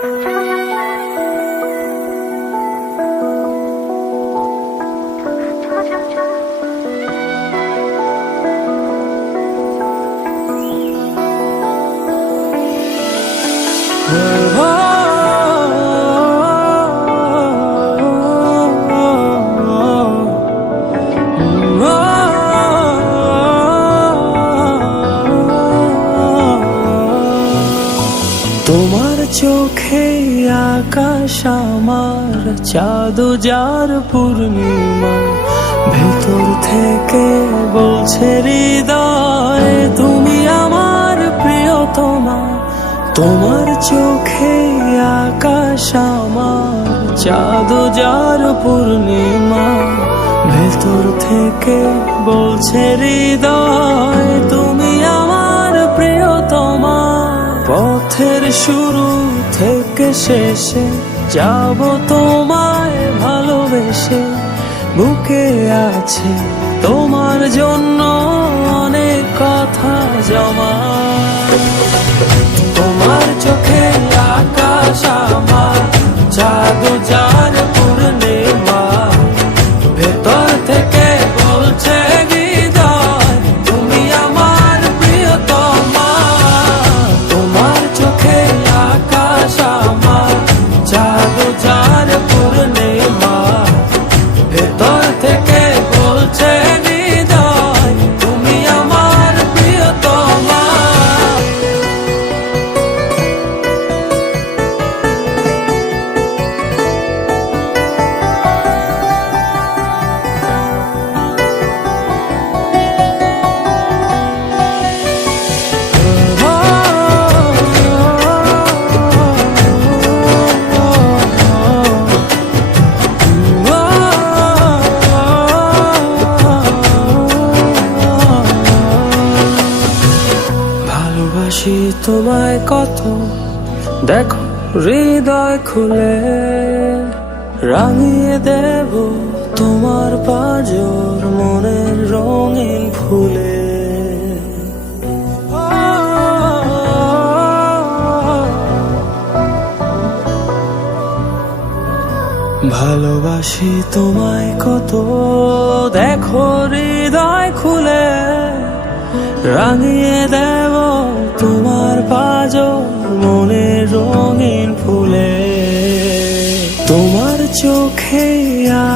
তোমার চোখে আকাশ আমার চাঁদ যার পূর্ণিমা, ভেতর থেকে বলছে হৃদয় তুমি আমার প্রিয়তমা। তোমার চোখে আকাশ আমার চাঁদ যার পূর্ণিমা, ভেতর থেকে বলছে হৃদয় তুমি আমার প্রিয়তমা। পথের শুরু থেকে শেষে যাব তোমায় ভালোবেসে, বুকে আছে তোমার জন্য অনেক কথা জমা। তোমার চোখে আকাশ আমার চাঁদ যার পূর্ণিমা, ভেতর থেকে বলছে হৃদয় তুমি আমার প্রিয়তমা। তোমার চোখে আকাশ আমার চাঁদ যার পূর্ণিমা, ভেতর থেকে বলছে হৃদয় তুমি আমার প্রিয়তমা। ভালোবাসি তোমায় কত, দেখো হৃদয় খুলে রাঙিয়ে দেব তোমার পাঁজর মনের রঙিন ফুলে। ভালোবাসি তোমায় কত, দেখো হৃদয় খুলে রাঙিয়ে দেব তোমার পাঁজর মনের রঙিন ফুলে। তোমার চোখে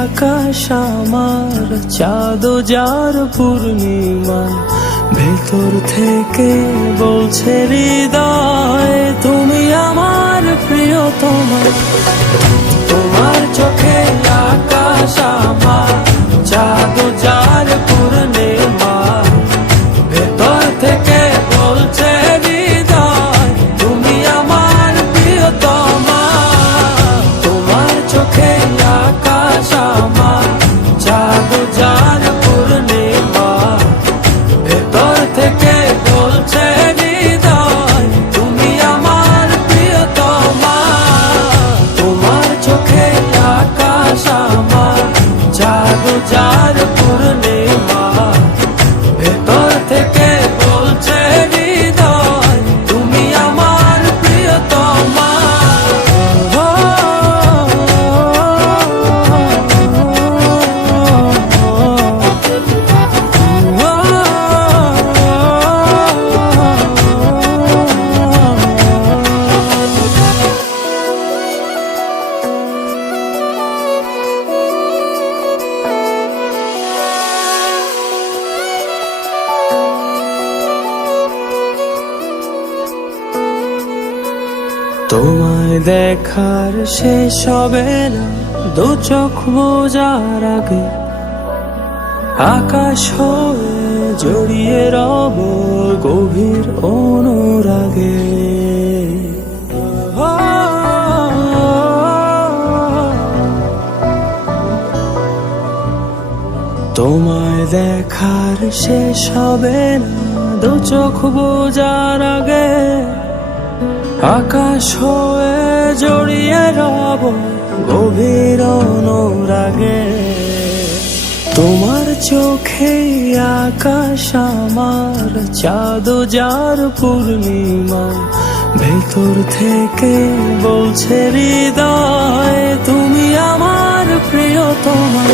আকাশ আমার চাঁদ যার পূর্ণিমা, ভেতর থেকে বলছে হৃদয় তুমি আমার প্রিয়তমা। তোমার চোখে আকাশ আমার চাঁদ যার পূর্ণিমা, ভেতর থেকে বলছে হৃদয় তুমি আমার প্রিয়তমা। তোমার চোখে আকাশ আমার চাঁদ যার পূর্ণিমা, ভেতর থেকে বলছে হৃদয় তুমি আমার প্রিয়তমা। তোমার চোখে আকাশ আমার চাঁদ যার পূর্ণিমা, ভেতর থেকে বলছে হৃদয় তুমি আমার প্রিয়তমা। তোমায় দেখার শেষ হবে না দু চোখ বোঝার আগে, আকাশ হয়ে জড়িয়ে রব গভীর অনুরাগে। তোমায় দেখার শেষ হবে না দু চোখ বোঝার আগে, আকাশ হয়ে জড়িয়ে রব গভীর অনুরাগে। তোমার চোখে আকাশ আমার চাঁদ যার পূর্ণিমা, ভেতর থেকে বলছে হৃদয় তুমি আমার প্রিয়তমা।